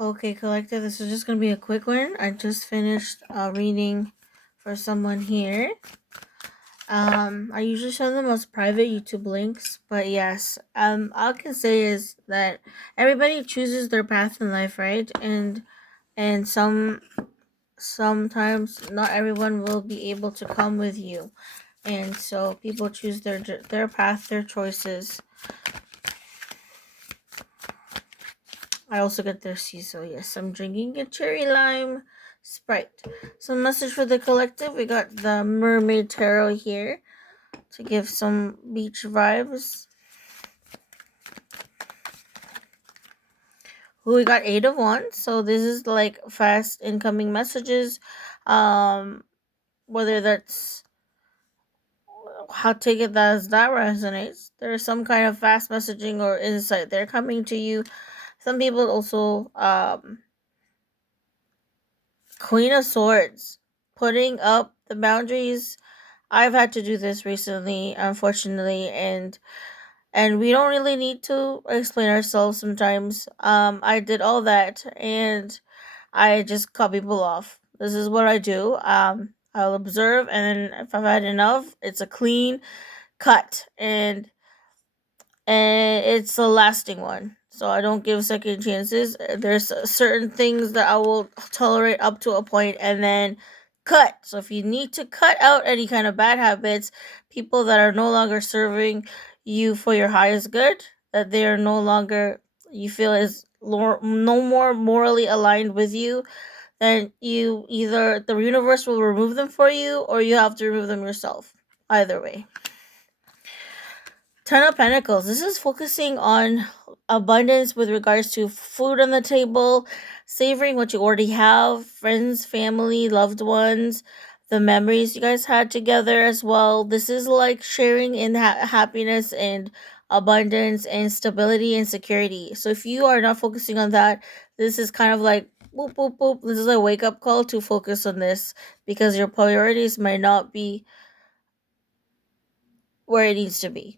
Okay, collective, this is just gonna be a quick one. I just finished reading for someone here. I usually show them as private YouTube links, but yes, all I can say is that everybody chooses their path in life, right? And sometimes not everyone will be able to come with you, and so people choose their path, their choices. I also get their C, so yes, I'm drinking a cherry lime Sprite. Some message for the collective. We got the Mermaid Tarot here to give some beach vibes. We got 8 of Wands, so this is like fast incoming messages. Um, Whether that's how take it as that resonates. There's some kind of fast messaging or insight they're coming to you. Some people also Queen of Swords, putting up the boundaries. I've had to do this recently, unfortunately, and we don't really need to explain ourselves sometimes. I did all that and I just cut people off. This is what I do. I'll observe, and then if I've had enough, it's a clean cut, and it's a lasting one. So I don't give second chances. There's certain things that I will tolerate up to a point, and then cut. So if you need to cut out any kind of bad habits, people that are no longer serving you for your highest good, that they are no longer you feel is no more morally aligned with you, then you either the universe will remove them for you or you have to remove them yourself. Either way. Ten of Pentacles. This is focusing on abundance with regards to food on the table, savoring what you already have, friends, family, loved ones, the memories you guys had together as well. This is like sharing in happiness and abundance and stability and security. So if you are not focusing on that, this is kind of like boop, boop, boop. This is a wake up call to focus on this because your priorities might not be where it needs to be.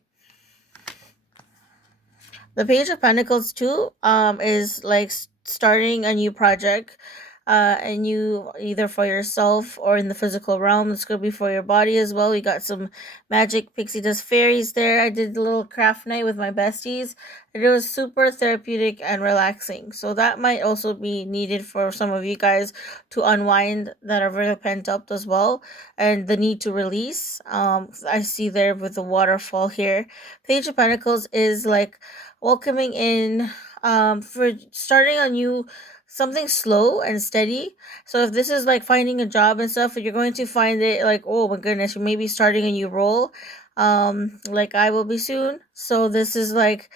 The Page of Pentacles too is like starting a new project, and you either for yourself or in the physical realm. This could be for your body as well. We got some magic pixie dust fairies there. I did a little craft night with my besties, and it was super therapeutic and relaxing. So that might also be needed for some of you guys to unwind that are very pent up as well, and the need to release. I see there with the waterfall here. Page of Pentacles is like welcoming in for starting a new something slow and steady. So if this is like finding a job and stuff, you're going to find it like, oh my goodness, you may be starting a new role, like I will be soon. So this is like,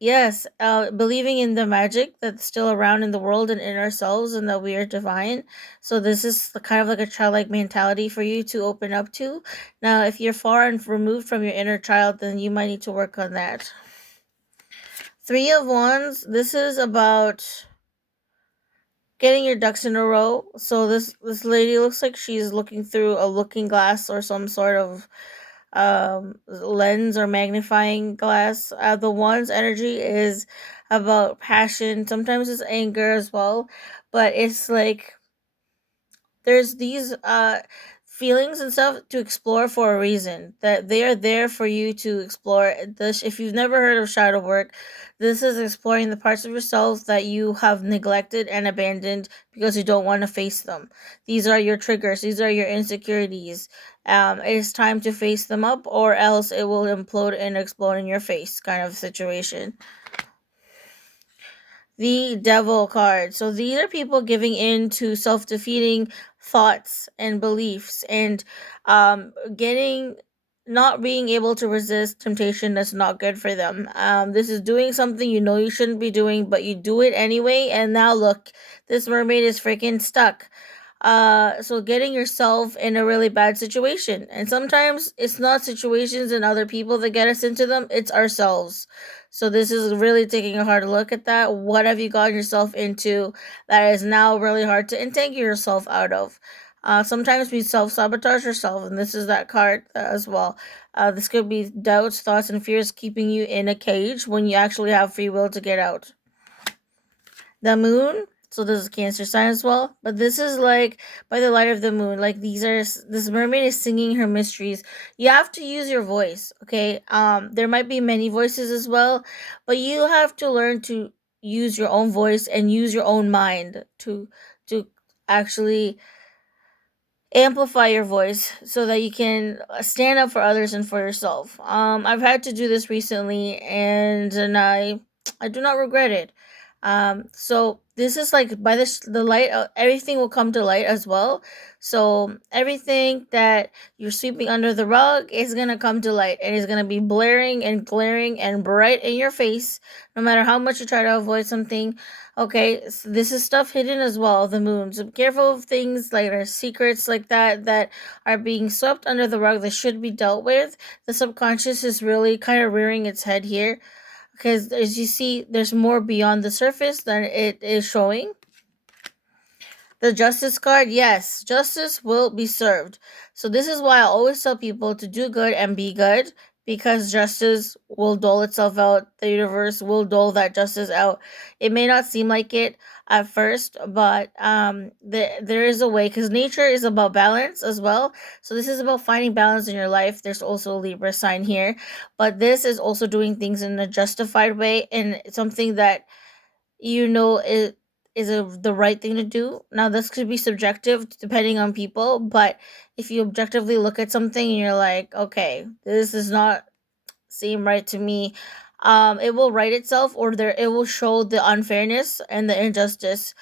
yes, believing in the magic that's still around in the world and in ourselves, and that we are divine. So this is kind of like a childlike mentality for you to open up to. Now if you're far and removed from your inner child, then you might need to work on that. 3 of Wands. This is about getting your ducks in a row. So this lady looks like she's looking through a looking glass or some sort of lens or magnifying glass. The Wands energy is about passion. Sometimes it's anger as well, but it's like there's these feelings and stuff to explore for a reason, that they are there for you to explore this. If you've never heard of shadow work, this is exploring the parts of yourself that you have neglected and abandoned because you don't want to face them. These are your triggers, these are your insecurities. It is time to face them up, or else it will implode and explode in your face, kind of situation. The Devil card. So these are people giving in to self-defeating thoughts and beliefs, and getting not being able to resist temptation that's not good for them. This is doing something you know you shouldn't be doing, but you do it anyway, and now look, this mermaid is freaking stuck. So getting yourself in a really bad situation. And sometimes it's not situations and other people that get us into them, it's ourselves. So this is really taking a hard look at that. What have you gotten yourself into that is now really hard to entangle yourself out of? Sometimes we self-sabotage ourselves, and this is that card as well. This could be doubts, thoughts, and fears keeping you in a cage when you actually have free will to get out. The moon, so this is Cancer sign as well, but this is like by the light of the moon. Like this mermaid is singing her mysteries. You have to use your voice, okay? There might be many voices as well, but you have to learn to use your own voice and use your own mind to actually amplify your voice so that you can stand up for others and for yourself. I've had to do this recently, and I do not regret it. So this is like by this the light, everything will come to light as well. So everything that you're sweeping under the rug is gonna come to light, and it's gonna be blaring and glaring and bright in your face, no matter how much you try to avoid something. Okay, so this is stuff hidden as well, the moon. So be careful of things like our secrets like that are being swept under the rug that should be dealt with. The subconscious is really kind of rearing its head here because as you see, there's more beyond the surface than it is showing. The justice card, yes, justice will be served. So this is why I always tell people to do good and be good, because justice will dole itself out. The universe will dole that justice out. It may not seem like it at first, but there is a way, because nature is about balance as well. So this is about finding balance in your life. There's also a Libra sign here, but this is also doing things in a justified way and something that it is the right thing to do. Now, this could be subjective depending on people, but if you objectively look at something and you're like, okay, this does not seem right to me, it will right itself, or it will show the unfairness and the injustice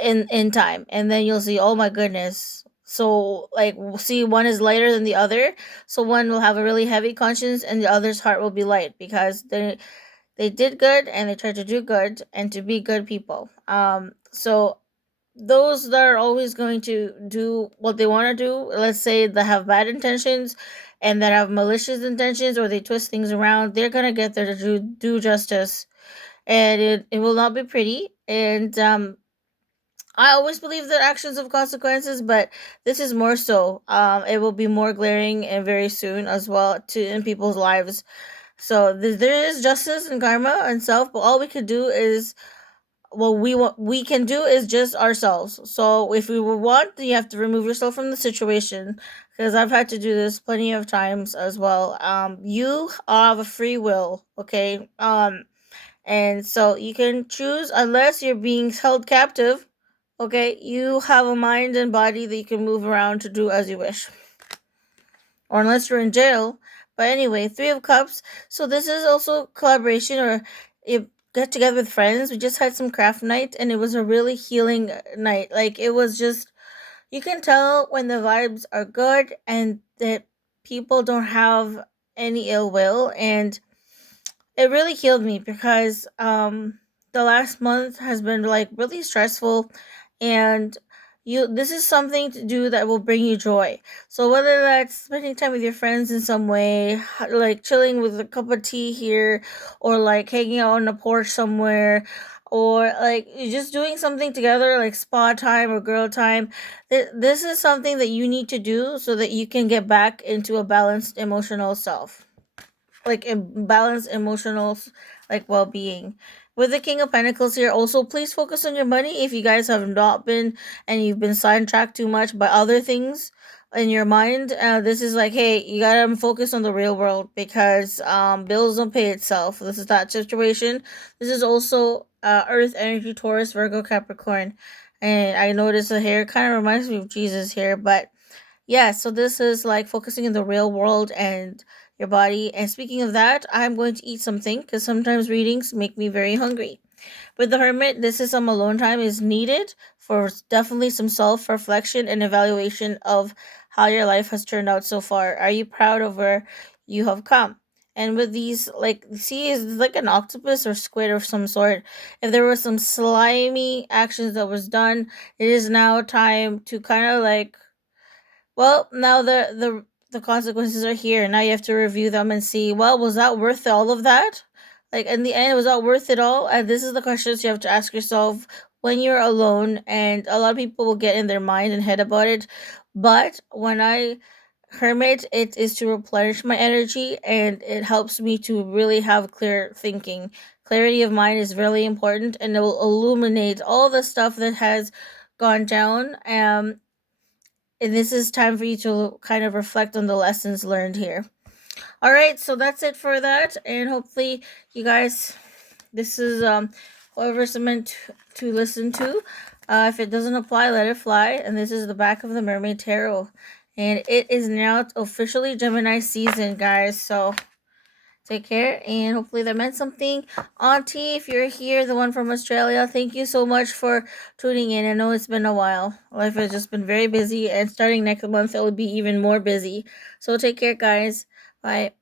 in time, and then you'll see, oh my goodness. So, like, we'll see one is lighter than the other. So one will have a really heavy conscience, and the other's heart will be light because they did good and they tried to do good and to be good people. So those that are always going to do what they want to do, let's say that have bad intentions and that have malicious intentions, or they twist things around, they're gonna get there to do justice, and it will not be pretty. And I always believe that actions have consequences, but this is more so. It will be more glaring and very soon as well to in people's lives. So there is justice and karma and self, but all we could do is what we can do is just ourselves. So if we want, you have to remove yourself from the situation, because I've had to do this plenty of times as well. You have a free will, okay? And so you can choose unless you're being held captive. Okay, you have a mind and body that you can move around to do as you wish, or unless you're in jail. But anyway, Three of Cups. So this is also collaboration, or you get together with friends. We just had some craft night, and it was a really healing night. Like, it was just, you can tell when the vibes are good and that people don't have any ill will, and it really healed me because the last month has been like really stressful, and you this is something to do that will bring you joy. So whether that's spending time with your friends in some way, like chilling with a cup of tea here, or like hanging out on a porch somewhere, or like just doing something together like spa time or girl time, this is something that you need to do so that you can get back into a balanced emotional self, like balanced emotional like well-being. With the King of Pentacles here, also please focus on your money. If you guys have not been, and you've been sidetracked too much by other things in your mind, this is like, hey, you gotta focus on the real world, because bills don't pay itself. This is that situation. This is also Earth energy, Taurus, Virgo, Capricorn, and I notice the hair kind of reminds me of Jesus here, but yeah, so this is like focusing in the real world and your body. And speaking of that, I'm going to eat something because sometimes readings make me very hungry. With the Hermit, this is some alone time is needed for definitely some self reflection and evaluation of how your life has turned out so far. Are you proud of where you have come? And with these, like, see, is like an octopus or squid of some sort. If there was some slimy actions that was done, it is now time to kind of like, well, now the consequences are here. Now you have to review them and see, well, was that worth all of that? Like, in the end, was that worth it all? And this is the questions you have to ask yourself when you're alone. And a lot of people will get in their mind and head about it. But when I hermit, it is to replenish my energy, and it helps me to really have clear thinking Clarity of mind is really important, and it will illuminate all the stuff that has gone down. And this is time for you to kind of reflect on the lessons learned here. All right, so that's it for that, and hopefully you guys, this is whoever's meant to listen to. If it doesn't apply, let it fly. And this is the back of the Mermaid Tarot, and it is now officially Gemini season, guys. So take care, and hopefully that meant something. Auntie, if you're here, the one from Australia, thank you so much for tuning in. I know it's been a while. Life has just been very busy, and starting next month, it will be even more busy. So take care, guys. Bye.